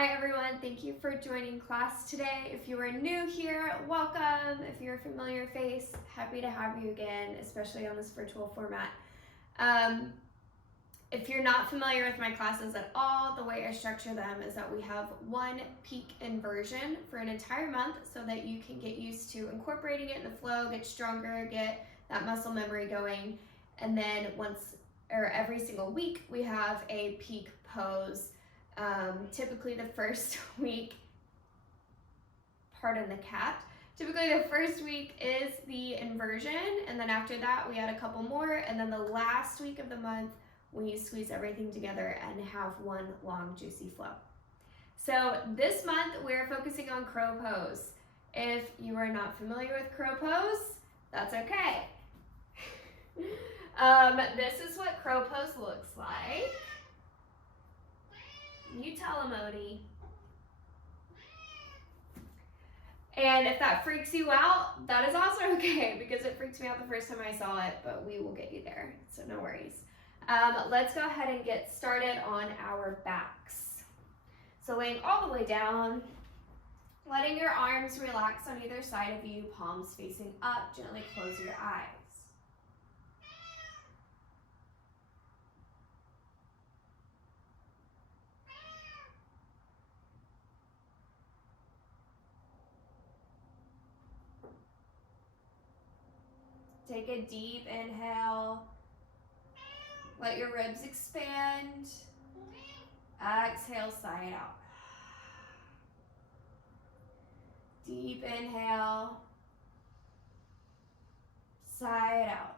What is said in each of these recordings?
Hi everyone, thank you for joining class today. If you are new here, welcome. If you're a familiar face, happy to have you again, especially on this virtual format. If you're not familiar with my classes at all, the way I structure them is that we have one peak inversion for an entire month so that you can get used to incorporating it in the flow, get stronger, get that muscle memory going. And then every single week, we have a peak pose. Typically the first week, pardon the cat, typically the first week is the inversion, and then after that we add a couple more, and then the last week of the month we squeeze everything together and have one long juicy flow. So this month we're focusing on crow pose. If you are not familiar with crow pose, that's okay. This is what crow pose looks like. You tell him, Odie. And if that freaks you out, that is also okay, because it freaked me out the first time I saw it, but we will get you there, so no worries. Let's go ahead and get started on our backs. So laying all the way down, letting your arms relax on either side of you, palms facing up, gently close your eyes. Take a deep inhale. Let your ribs expand. Exhale, sigh it out. Deep inhale. Sigh it out.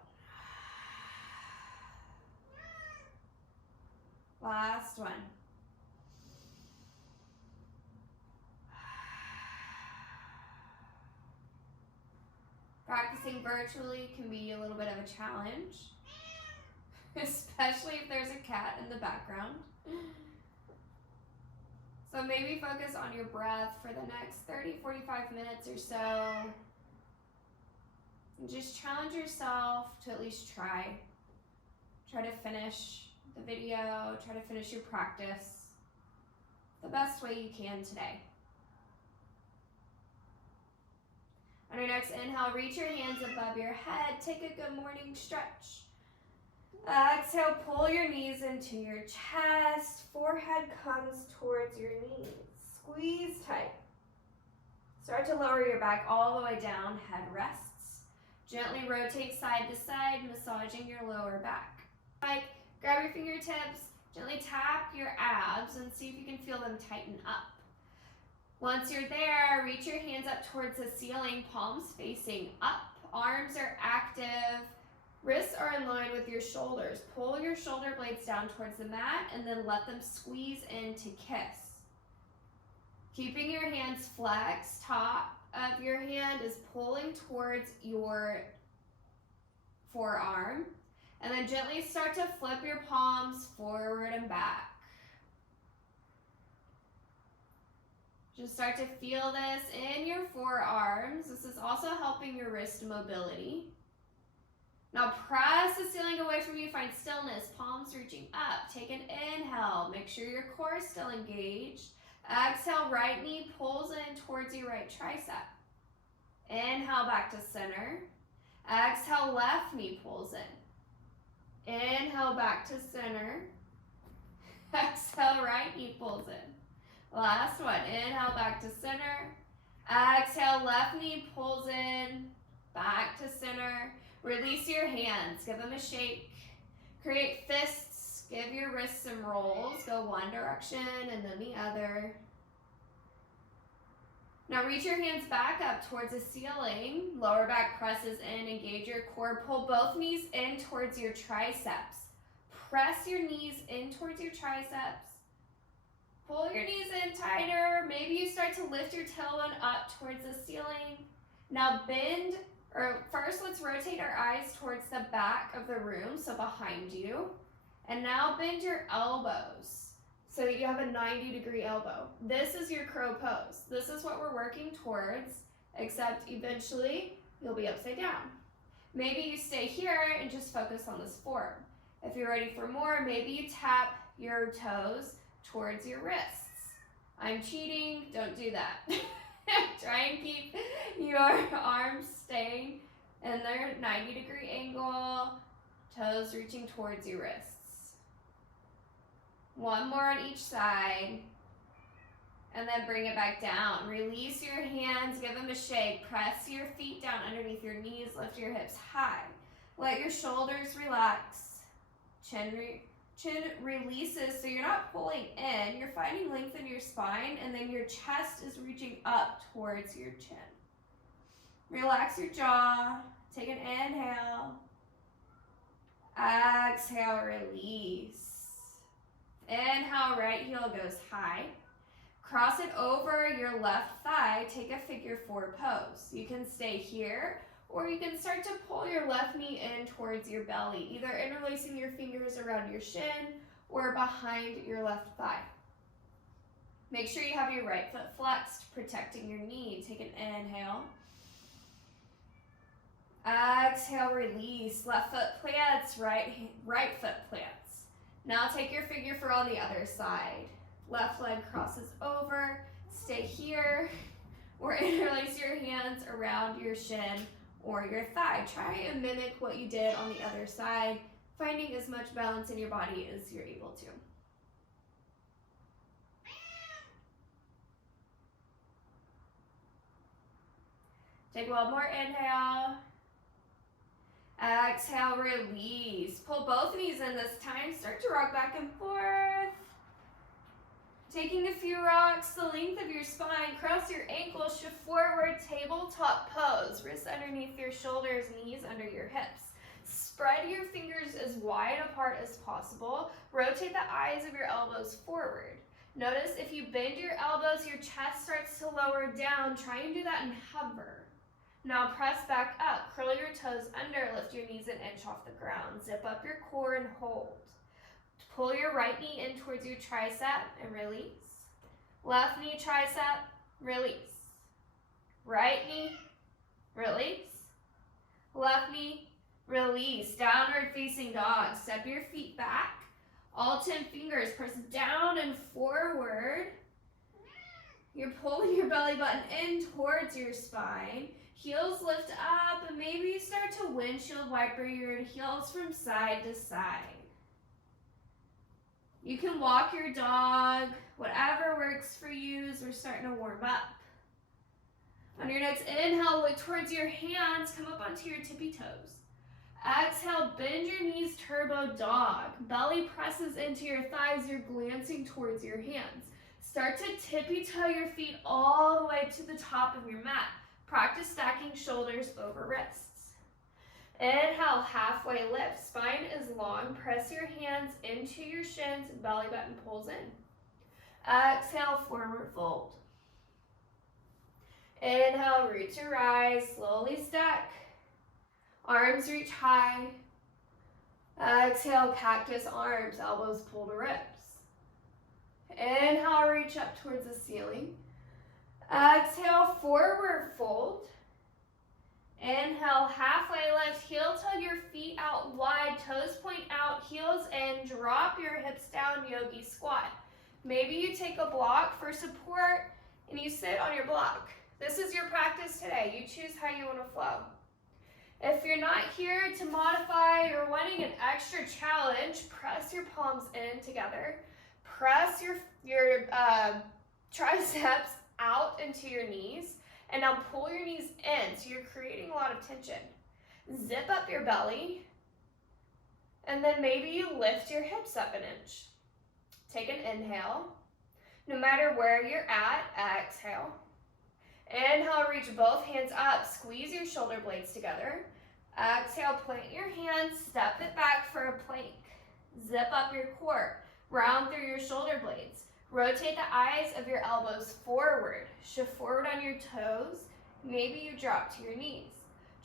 Last one. Practicing virtually can be a little bit of a challenge, especially if there's a cat in the background. So maybe focus on your breath for the next 30-45 minutes or so. And just challenge yourself to at least try. Try to finish the video, try to finish your practice the best way you can today. On your next inhale, reach your hands above your head. Take a good morning stretch. Exhale, pull your knees into your chest. Forehead comes towards your knees. Squeeze tight. Start to lower your back all the way down. Head rests. Gently rotate side to side, massaging your lower back. Grab your fingertips, gently tap your abs and see if you can feel them tighten up. Once you're there, reach your hands up towards the ceiling, palms facing up. Arms are active. Wrists are in line with your shoulders. Pull your shoulder blades down towards the mat and then let them squeeze in to kiss. Keeping your hands flexed, top of your hand is pulling towards your forearm. And then gently start to flip your palms forward and back. Just start to feel this in your forearms. This is also helping your wrist mobility. Now press the ceiling away from you, find stillness, palms reaching up. Take an inhale, make sure your core is still engaged. Exhale, right knee pulls in towards your right tricep. Inhale, back to center. Exhale, left knee pulls in. Inhale, back to center. Exhale, right knee pulls in. Last one, inhale, back to center. Exhale, left knee pulls in, back to center. Release your hands, give them a shake. Create fists, give your wrists some rolls. Go one direction and then the other. Now reach your hands back up towards the ceiling. Lower back presses in, engage your core. Pull both knees in towards your triceps. Press your knees in towards your triceps. Pull your knees in tighter. Maybe you start to lift your tailbone up towards the ceiling. Now first let's rotate our eyes towards the back of the room, so behind you. And now bend your elbows so that you have a 90-degree elbow. This is your crow pose. This is what we're working towards, except eventually you'll be upside down. Maybe you stay here and just focus on this form. If you're ready for more, maybe you tap your toes towards your wrists. I'm cheating, don't do that. Try and keep your arms staying in their 90-degree angle, toes reaching towards your wrists. One more on each side, and then bring it back down. Release your hands, give them a shake. Press your feet down underneath your knees, lift your hips high. Let your shoulders relax. Chin releases, so you're not pulling in, you're finding length in your spine, and then your chest is reaching up towards your chin. Relax your jaw, take an inhale. Exhale, release. Inhale, right heel goes high. Cross it over your left thigh, take a figure 4 pose. You can stay here, or you can start to pull your left knee in towards your belly, either interlacing your fingers around your shin or behind your left thigh. Make sure you have your right foot flexed, protecting your knee. Take an inhale. Exhale, release. Left foot plants, right foot plants. Now take your figure 4 on the other side. Left leg crosses over. Stay here, or interlace your hands around your shin or your thigh. Try and mimic what you did on the other side, finding as much balance in your body as you're able to. Take one more inhale. Exhale, release. Pull both knees in this time. Start to rock back and forth. Taking a few rocks, the length of your spine, cross your ankles, shift forward, tabletop pose. Wrists underneath your shoulders, knees under your hips. Spread your fingers as wide apart as possible. Rotate the eyes of your elbows forward. Notice if you bend your elbows, your chest starts to lower down. Try and do that and hover. Now press back up. Curl your toes under, lift your knees an inch off the ground. Zip up your core and hold. Pull your right knee in towards your tricep and release. Left knee, tricep, release. Right knee, release. Left knee, release. Downward facing dog. Step your feet back. All 10 fingers, press down and forward. You're pulling your belly button in towards your spine. Heels lift up, and maybe you start to windshield wiper your heels from side to side. You can walk your dog, whatever works for you as we're starting to warm up. On your next inhale, look towards your hands, come up onto your tippy toes. Exhale, bend your knees, turbo dog. Belly presses into your thighs, you're glancing towards your hands. Start to tippy toe your feet all the way to the top of your mat. Practice stacking shoulders over wrists. Inhale, halfway lift. Spine is long. Press your hands into your shins. Belly button pulls in. Exhale, forward fold. Inhale, root to rise. Slowly stack. Arms reach high. Exhale, cactus arms. Elbows pull to ribs. Inhale, reach up towards the ceiling. Exhale, forward fold. Inhale, halfway lift, heel toe your feet out wide, toes point out, heels in, drop your hips down, yogi squat. Maybe you take a block for support and you sit on your block. This is your practice today. You choose how you want to flow. If you're not here to modify or wanting an extra challenge, press your palms in together. Press your triceps out into your knees. And now pull your knees in, so you're creating a lot of tension. Zip up your belly, and then maybe you lift your hips up an inch. Take an inhale. No matter where you're at, exhale. Inhale, reach both hands up, squeeze your shoulder blades together. Exhale, plant your hands, step it back for a plank. Zip up your core, round through your shoulder blades. Rotate the eyes of your elbows forward. Shift forward on your toes. Maybe you drop to your knees.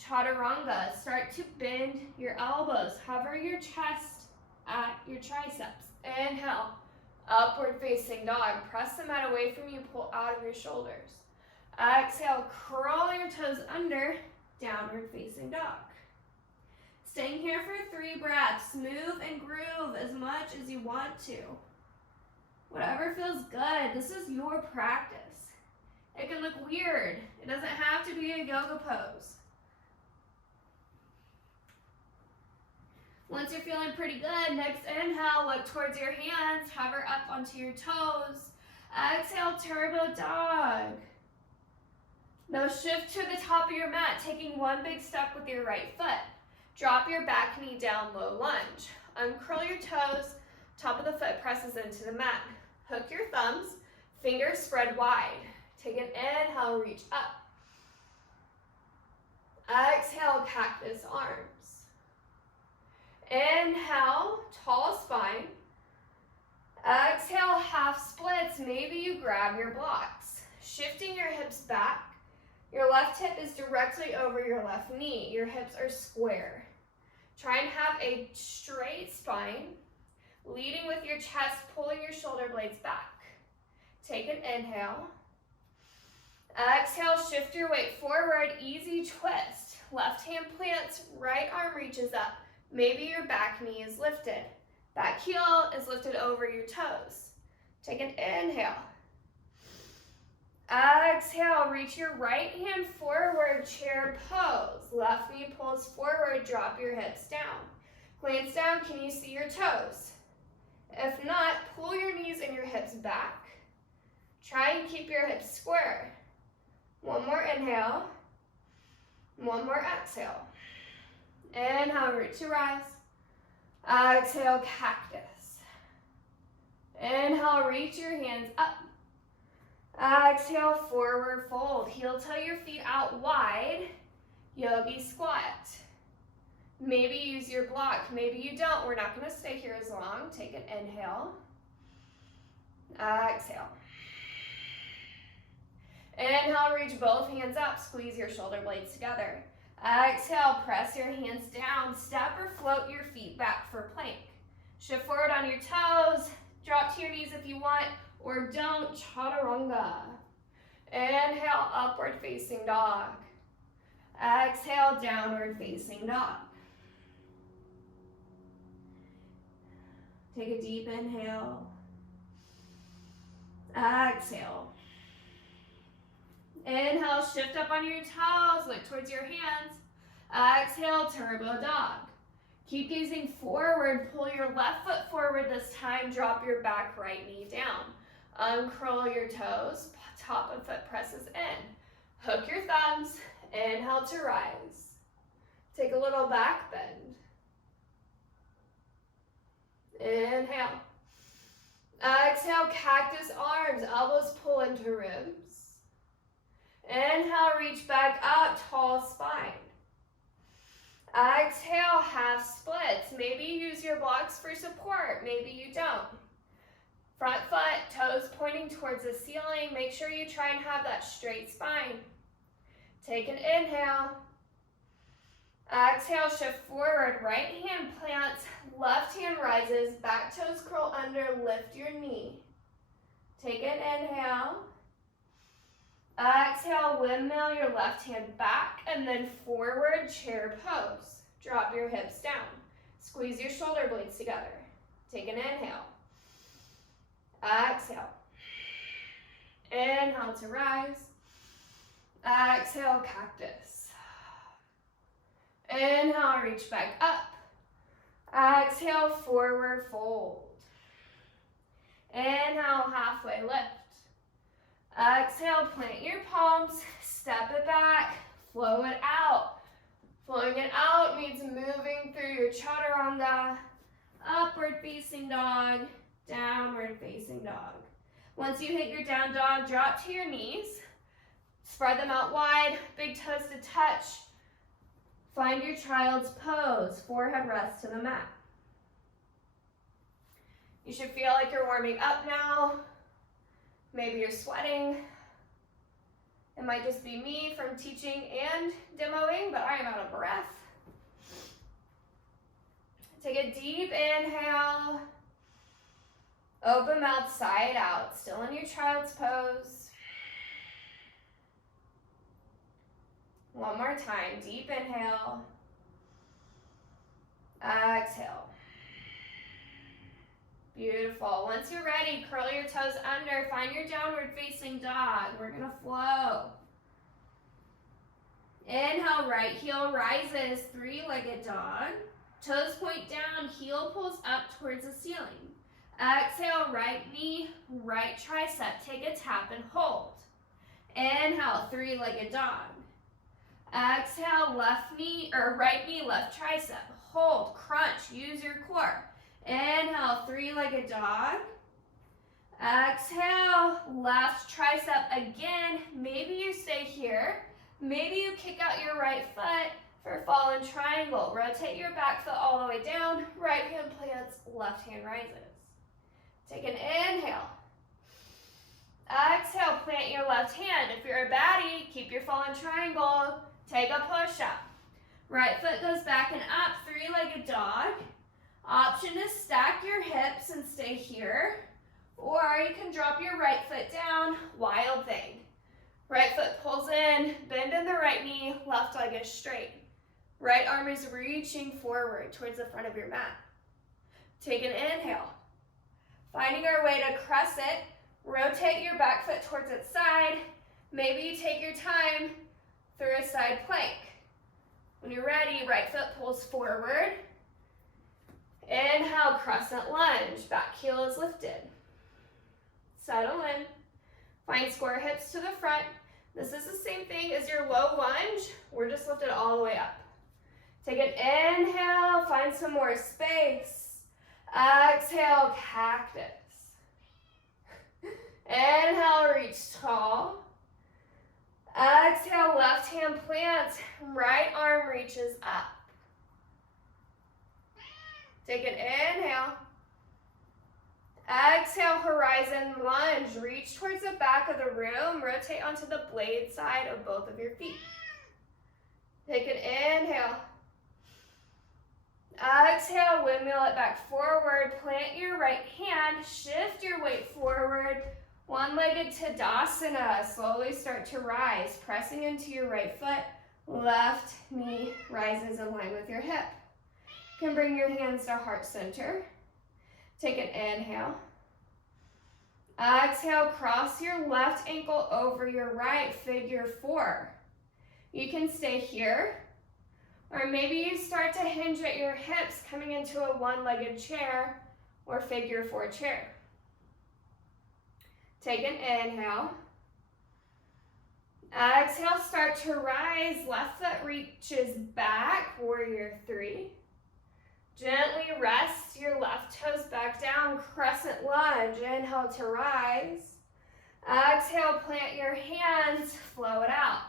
Chaturanga. Start to bend your elbows. Hover your chest at your triceps. Inhale. Upward facing dog. Press the mat away from you. Pull out of your shoulders. Exhale. Curl your toes under. Downward facing dog. Staying here for 3 breaths. Move and groove as much as you want to. Whatever feels good. This is your practice. It can look weird. It doesn't have to be a yoga pose. Once you're feeling pretty good, next inhale, look towards your hands, hover up onto your toes. Exhale, turbo dog. Now shift to the top of your mat, taking one big step with your right foot. Drop your back knee down, low lunge. Uncurl your toes, top of the foot presses into the mat. Hook your thumbs, fingers spread wide. Take an inhale, reach up. Exhale, cactus arms. Inhale, tall spine. Exhale, half splits. Maybe you grab your blocks. Shifting your hips back. Your left hip is directly over your left knee. Your hips are square. Try and have a straight spine. Leading with your chest, pulling your shoulder blades back. Take an inhale. Exhale, shift your weight forward, easy twist. Left hand plants, right arm reaches up. Maybe your back knee is lifted. Back heel is lifted over your toes. Take an inhale. Exhale, reach your right hand forward, chair pose. Left knee pulls forward, drop your hips down. Glance down, can you see your toes? If not, pull your knees and your hips back. Try and keep your hips square. One more inhale. One more exhale. Inhale, root to rise. Exhale, cactus. Inhale, reach your hands up. Exhale, forward fold. Heel toe your feet out wide. Yogi squat. Maybe use your block. Maybe you don't. We're not going to stay here as long. Take an inhale. Exhale. Inhale, reach both hands up. Squeeze your shoulder blades together. Exhale, press your hands down. Step or float your feet back for plank. Shift forward on your toes. Drop to your knees if you want, or don't. Chaturanga. Inhale, upward facing dog. Exhale, downward facing dog. Take a deep inhale. Exhale. Inhale, shift up on your toes, look towards your hands. Exhale, turbo dog. Keep gazing forward, pull your left foot forward this time, drop your back right knee down. Uncurl your toes, top of foot presses in. Hook your thumbs, inhale to rise. Take a little back bend. Inhale. Exhale, cactus arms, elbows pull into ribs. Inhale, reach back up, tall spine. Exhale, half splits. Maybe use your blocks for support, maybe you don't. Front foot, toes pointing towards the ceiling. Make sure you try and have that straight spine. Take an inhale. Exhale, shift forward, right hand plants, left hand rises, back toes curl under, lift your knee. Take an inhale. Exhale, windmill your left hand back and then forward chair pose. Drop your hips down. Squeeze your shoulder blades together. Take an inhale. Exhale. Inhale to rise. Exhale, cactus. Inhale, reach back up. Exhale, forward fold. Inhale, halfway lift. Exhale, plant your palms, step it back, flow it out. Flowing it out means moving through your chaturanga, upward facing dog, downward facing dog. Once you hit your down dog, drop to your knees, spread them out wide, big toes to touch. Find your child's pose, forehead rests to the mat. You should feel like you're warming up now. Maybe you're sweating. It might just be me from teaching and demoing, but I am out of breath. Take a deep inhale. Open mouth, side out. Still in your child's pose. One more time. Deep inhale. Exhale. Beautiful. Once you're ready, curl your toes under. Find your downward facing dog. We're going to flow. Inhale, right heel rises, three-legged dog. Toes point down, heel pulls up towards the ceiling. Exhale, right knee, right tricep. Take a tap and hold. Inhale, three-legged dog. Exhale, left knee, or right knee, left tricep. Hold, crunch, use your core. Inhale, three-legged dog. Exhale, left tricep again. Maybe you stay here. Maybe you kick out your right foot for fallen triangle. Rotate your back foot all the way down. Right hand plants, left hand rises. Take an inhale. Exhale, plant your left hand. If you're a baddie, keep your fallen triangle. Take a push-up. Right foot goes back and up, three-legged dog. Option is stack your hips and stay here. Or you can drop your right foot down, wild thing. Right foot pulls in, bend in the right knee, left leg is straight. Right arm is reaching forward towards the front of your mat. Take an inhale. Finding our way to crescent, rotate your back foot towards its side. Maybe you take your time through a side plank. When you're ready, right foot pulls forward. Inhale, crescent lunge, back heel is lifted. Settle in. Find square hips to the front. This is the same thing as your low lunge. We're just lifted all the way up. Take an inhale, find some more space. Exhale, cactus. Inhale, reach tall. Exhale, left hand plants, right arm reaches up. Take an inhale. Exhale, horizon lunge. Reach towards the back of the room. Rotate onto the blade side of both of your feet. Take an inhale. Exhale, windmill it back forward. Plant your right hand. Shift your weight forward. One-legged Tadasana. Slowly start to rise. Pressing into your right foot. Left knee rises in line with your hip. You can bring your hands to heart center. Take an inhale. Exhale, cross your left ankle over your right, figure four. You can stay here, or maybe you start to hinge at your hips, coming into a one-legged chair or figure four chair. Take an inhale. Exhale, start to rise. Left foot reaches back, warrior three. Gently rest your left toes back down, crescent lunge. Inhale to rise. Exhale, plant your hands, flow it out.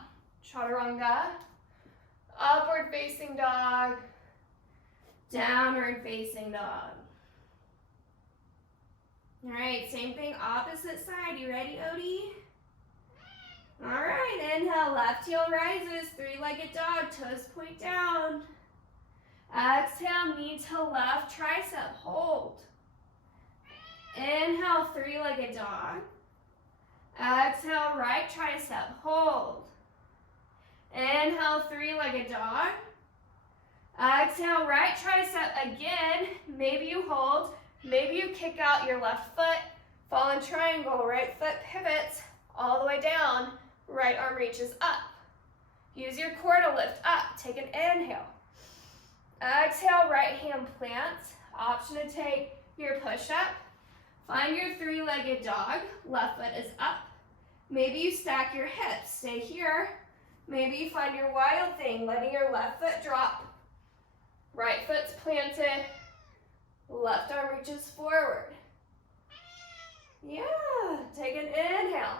Chaturanga, upward facing dog, downward facing dog. All right, same thing, opposite side. You ready, Odie? All right, inhale, left heel rises, three-legged dog, toes point down. Exhale, knee to left, tricep, hold. Inhale, three-legged dog. Exhale, right tricep, hold. Inhale, three-legged dog. Exhale, right tricep again. Maybe you hold, maybe you kick out your left foot, fallen triangle, right foot pivots all the way down, right arm reaches up. Use your core to lift up, take an inhale. Exhale, right hand plants. Option to take your push-up. Find your three-legged dog. Left foot is up. Maybe you stack your hips. Stay here. Maybe you find your wild thing, letting your left foot drop. Right foot's planted. Left arm reaches forward. Yeah, take an inhale.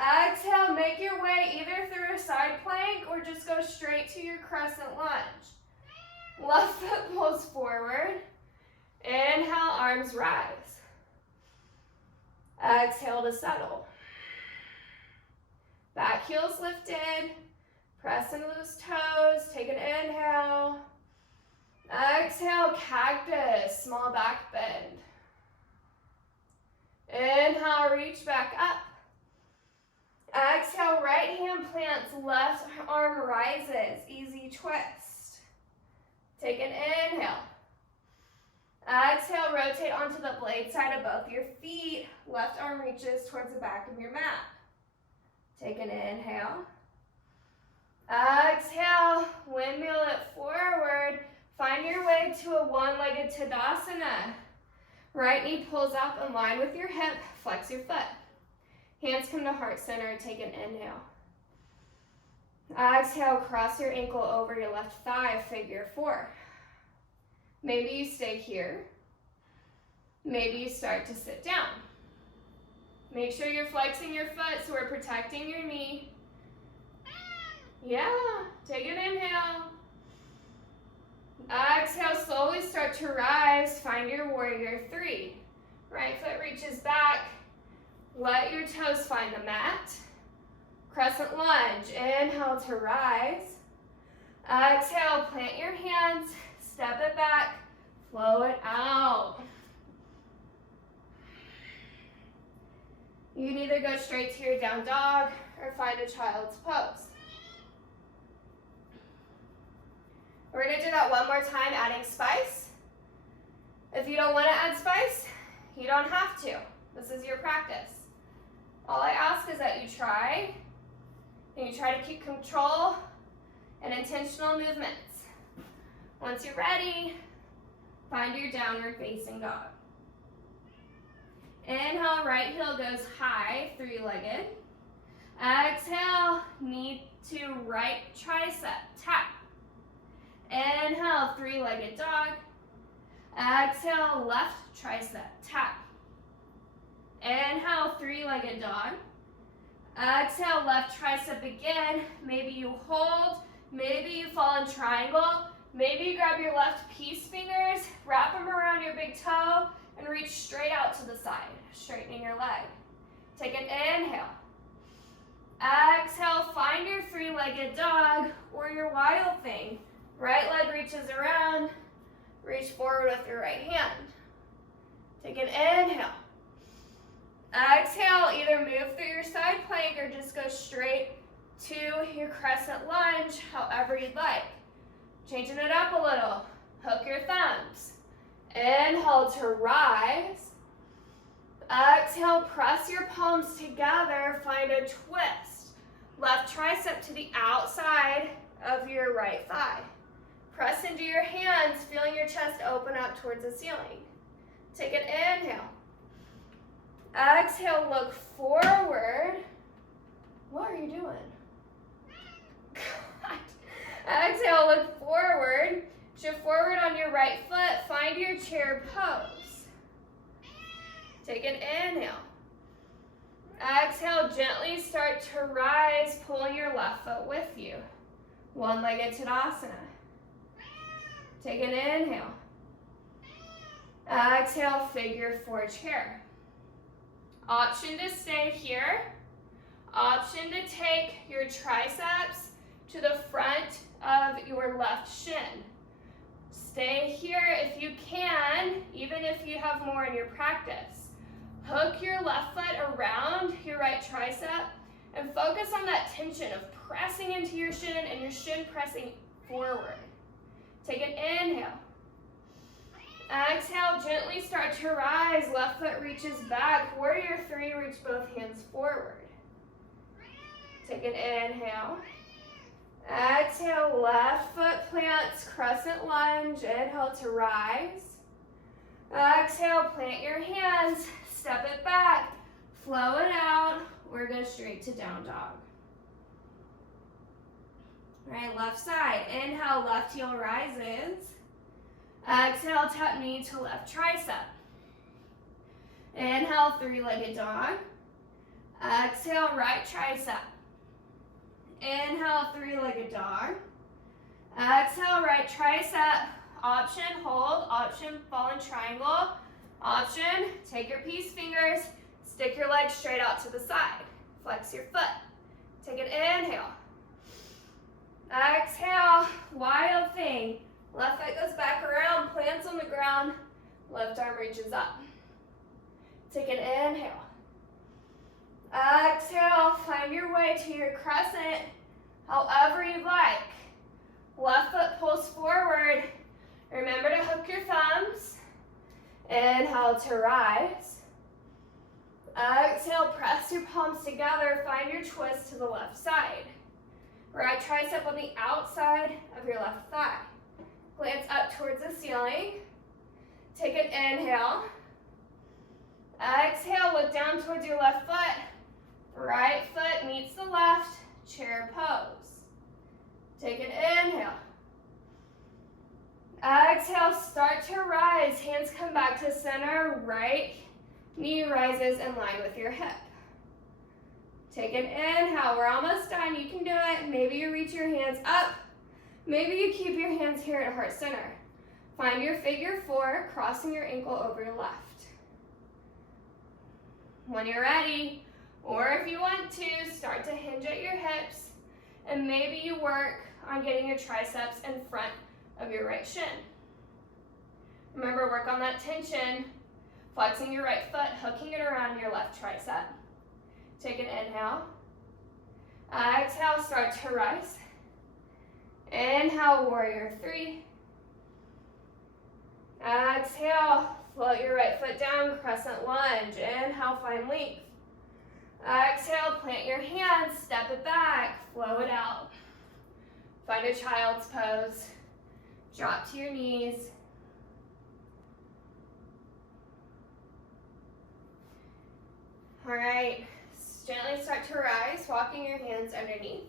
Exhale, make your way either through a side plank or just go straight to your crescent lunge. Left foot pulls forward. Inhale, arms rise. Exhale to settle. Back heel's lifted. Press into those toes. Take an inhale. Exhale, cactus, small back bend. Inhale, reach back up. Exhale, right hand plants, left arm rises, easy twist. Take an inhale. Exhale, rotate onto the blade side of both your feet. Left arm reaches towards the back of your mat. Take an inhale. Exhale, windmill it forward. Find your way to a one-legged Tadasana. Right knee pulls up in line with your hip. Flex your foot. Hands come to heart center. Take an inhale. Exhale, cross your ankle over your left thigh, figure four. Maybe you stay here. Maybe you start to sit down. Make sure you're flexing your foot so we're protecting your knee. Yeah, take an inhale. Exhale, slowly start to rise. Find your warrior three. Right foot reaches back. Let your toes find the mat. Crescent lunge. Inhale to rise. Exhale, plant your hands. Step it back. Flow it out. You can either go straight to your down dog or find a child's pose. We're going to do that one more time, adding spice. If you don't want to add spice, you don't have to. This is your practice. All I ask is that you try, and you try to keep control and intentional movements. Once you're ready, find your downward facing dog. Inhale, right heel goes high, three-legged. Exhale, knee to right tricep, tap. Inhale, three-legged dog. Exhale, left tricep, tap. Inhale, three-legged dog. Exhale, left tricep again. Maybe you hold, maybe you fall in triangle. Maybe you grab your left peace fingers, wrap them around your big toe, and reach straight out to the side, straightening your leg. Take an inhale. Exhale, find your three-legged dog or your wild thing. Right leg reaches around, reach forward with your right hand. Take an inhale. Exhale, either move through your side plank or just go straight to your crescent lunge, however you'd like. Changing it up a little. Hook your thumbs. Inhale to rise. Exhale, press your palms together. Find a twist. Left tricep to the outside of your right thigh. Press into your hands, feeling your chest open up towards the ceiling. Take an inhale. Exhale, look forward. What are you doing? Exhale, look forward. Shift forward on your right foot. Find your chair pose. Take an inhale. Exhale, gently start to rise, pulling your left foot with you. One-legged Tadasana. Take an inhale. Exhale, figure four chair. Option to stay here. Option to take your triceps to the front of your left shin. Stay here if you can, even if you have more in your practice. Hook your left foot around your right tricep and focus on that tension of pressing into your shin and your shin pressing forward. Take an inhale. Exhale, gently start to rise. Left foot reaches back. Warrior three, reach both hands forward. Take an inhale. Exhale, left foot plants, crescent lunge. Inhale to rise. Exhale, plant your hands, step it back, flow it out, or go straight to down dog. All right, left side. Inhale, left heel rises. Exhale, tap knee to left tricep. Inhale, three-legged dog. Exhale, right tricep. Inhale, three-legged dog. Exhale, right tricep. Option, hold. Option, fall in triangle. Option, take your peace fingers, stick your legs straight out to the side. Flex your foot. Take an inhale. Exhale, wild thing. Left foot goes back around, plants on the ground. Left arm reaches up. Take an inhale. Exhale, find your way to your crescent, however you like. Left foot pulls forward. Remember to hook your thumbs. Inhale to rise. Exhale, press your palms together. Find your twist to the left side. Right tricep on the outside of your left thigh. Glance up towards the ceiling. Take an inhale. Exhale, look down towards your left foot. Right foot meets the left, chair pose. Take an inhale. Exhale, start to rise. Hands come back to center. Right knee rises in line with your hip. Take an inhale. We're almost done. You can do it. Maybe you reach your hands up. Maybe you keep your hands here at heart center. Find your figure four, crossing your ankle over your left. When you're ready, or if you want to, start to hinge at your hips, and maybe you work on getting your triceps in front of your right shin. Remember, work on that tension, flexing your right foot, hooking it around your left tricep. Take an inhale. Exhale, start to rise. Inhale, warrior three. Exhale, float your right foot down, crescent lunge. Inhale, find length. Exhale, plant your hands, step it back, flow it out. Find a child's pose. Drop to your knees. All right, gently start to rise, walking your hands underneath.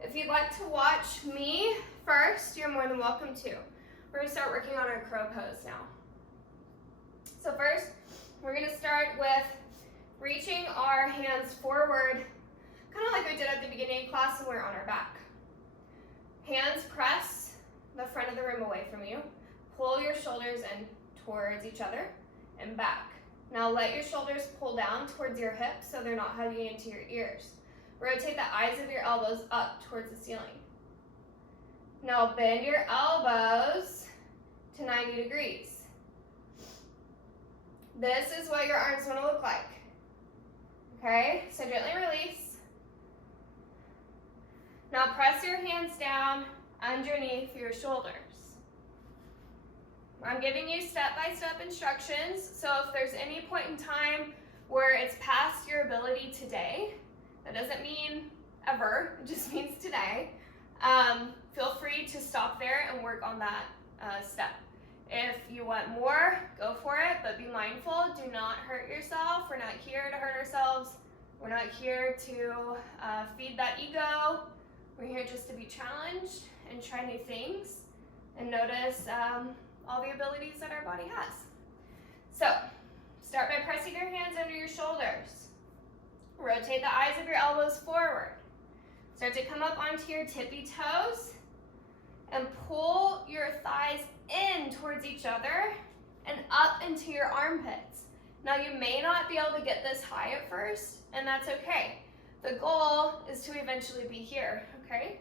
If you'd like to watch me first, you're more than welcome to. We're gonna start working on our crow pose now. So first, we're gonna start with reaching our hands forward, kind of like we did at the beginning of class when we're on our back. Hands press the front of the room away from you. Pull your shoulders in towards each other and back. Now let your shoulders pull down towards your hips so they're not hugging into your ears. Rotate the eyes of your elbows up towards the ceiling. Now bend your elbows to 90 degrees. This is what your arms want to look like. Okay, so gently release. Now press your hands down underneath your shoulders. I'm giving you step-by-step instructions, so if there's any point in time where it's past your ability today, that doesn't mean ever, it just means today, feel free to stop there and work on that step. If you want more, go for it, but be mindful, do not hurt yourself. We're not here to hurt ourselves. We're not here to feed that ego. We're here just to be challenged and try new things and notice all the abilities that our body has. So, start by pressing your hands under your shoulders. Rotate the eyes of your elbows forward. Start to come up onto your tippy toes and pull your thighs in towards each other and up into your armpits. Now you may not be able to get this high at first, and that's okay. The goal is to eventually be here, okay?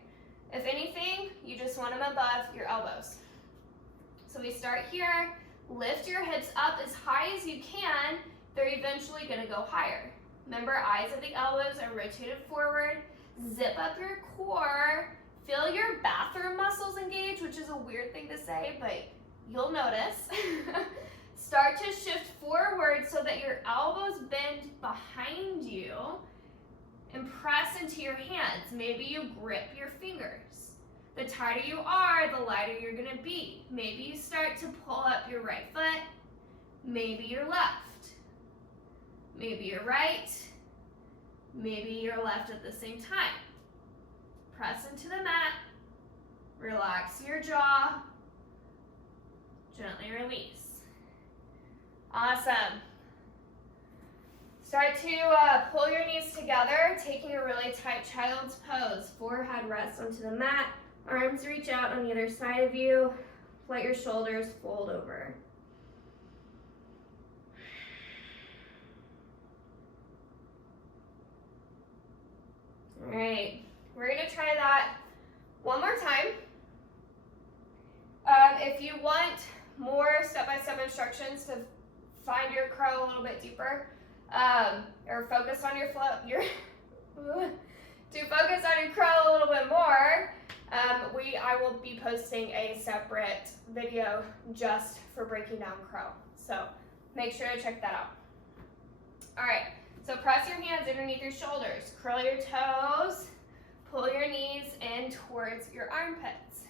If anything, you just want them above your elbows. So we start here, lift your hips up as high as you can. They're eventually gonna go higher. Remember, eyes of the elbows are rotated forward. Zip up your core. Feel your bathroom muscles engage, which is a weird thing to say, but you'll notice. Start to shift forward so that your elbows bend behind you and press into your hands. Maybe you grip your fingers. The tighter you are, the lighter you're gonna be. Maybe you start to pull up your right foot, maybe your left, maybe your right, maybe your left at the same time. Press into the mat, relax your jaw, gently release. Awesome. Start to pull your knees together, taking a really tight child's pose. Forehead rests onto the mat, arms reach out on either side of you, let your shoulders fold over. All right, we're gonna try that one more time. If you want more step-by-step instructions to find your crow a little bit deeper, or focus on your flow, to focus on your crow a little bit more, I will be posting a separate video just for breaking down crow. So So make sure to check that out. All right, so press your hands underneath your shoulders. Curl your toes. Pull your knees in towards your armpits.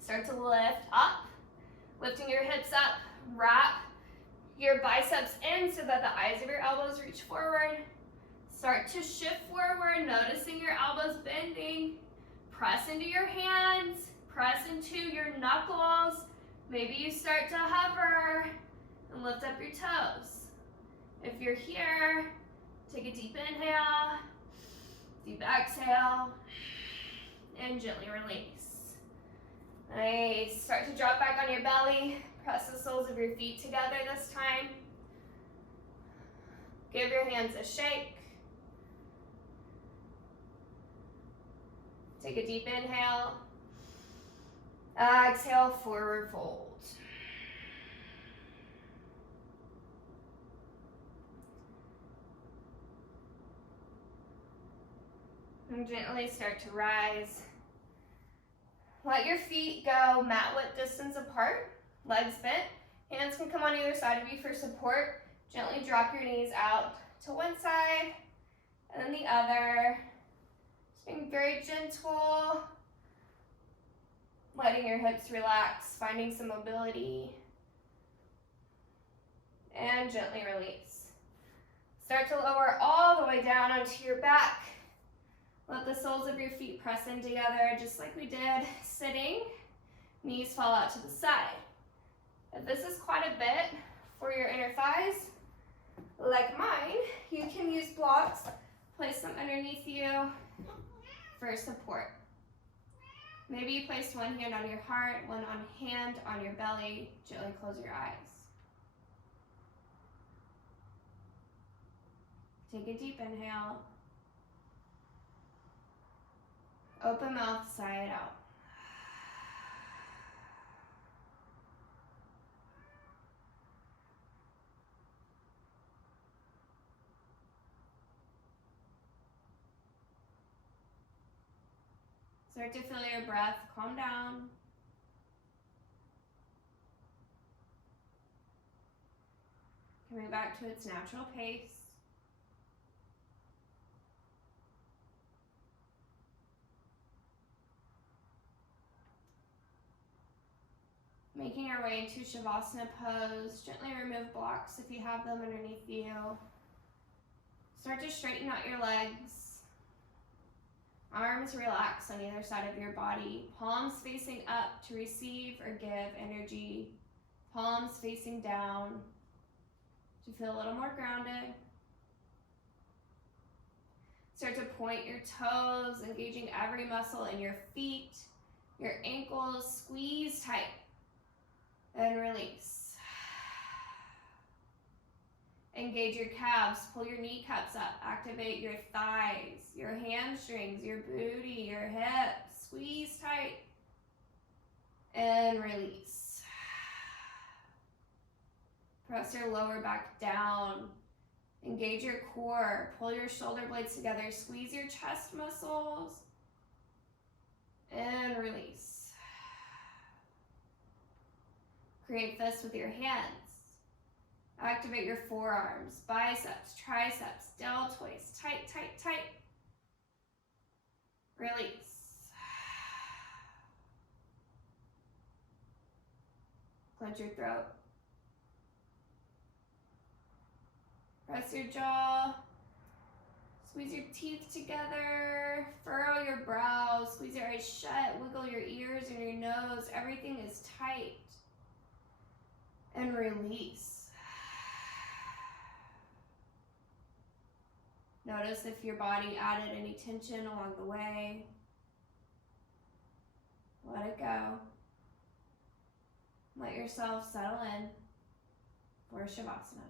Start to lift up, lifting your hips up. Wrap your biceps in so that the eyes of your elbows reach forward. Start to shift forward, noticing your elbows bending. Press into your hands, press into your knuckles. Maybe you start to hover and lift up your toes. If you're here, take a deep inhale, deep exhale, and gently release. Nice. Start to drop back on your belly. Press the soles of your feet together this time. Give your hands a shake. Take a deep inhale. Exhale, forward fold. And gently start to rise. Let your feet go mat width distance apart, legs bent. Hands can come on either side of you for support. Gently drop your knees out to one side and then the other. Just being very gentle, letting your hips relax, finding some mobility, and gently release. Start to lower all the way down onto your back. Let the soles of your feet press in together just like we did sitting. Knees fall out to the side. If this is quite a bit for your inner thighs, like mine, you can use blocks, place them underneath you for support. Maybe you placed one hand on your heart, one hand on your belly. Gently close your eyes. Take a deep inhale. Open mouth, sigh it out. Start to feel your breath calm down. Coming back to its natural pace. Making our way into Shavasana pose. Gently remove blocks if you have them underneath you. Start to straighten out your legs. Arms relax on either side of your body. Palms facing up to receive or give energy. Palms facing down to feel a little more grounded. Start to point your toes, engaging every muscle in your feet. Your ankles squeeze tight and release. Engage your calves, pull your kneecaps up, activate your thighs, your hamstrings, your booty, your hips. Squeeze tight and release. Press your lower back down. Engage your core, pull your shoulder blades together, squeeze your chest muscles and release. Create fists with your hands. Activate your forearms, biceps, triceps, deltoids. Tight, tight, tight. Release. Clench your throat. Press your jaw. Squeeze your teeth together. Furrow your brows. Squeeze your eyes shut. Wiggle your ears and your nose. Everything is tight. And release. Notice if your body added any tension along the way. Let it go. Let yourself settle in for Shavasana.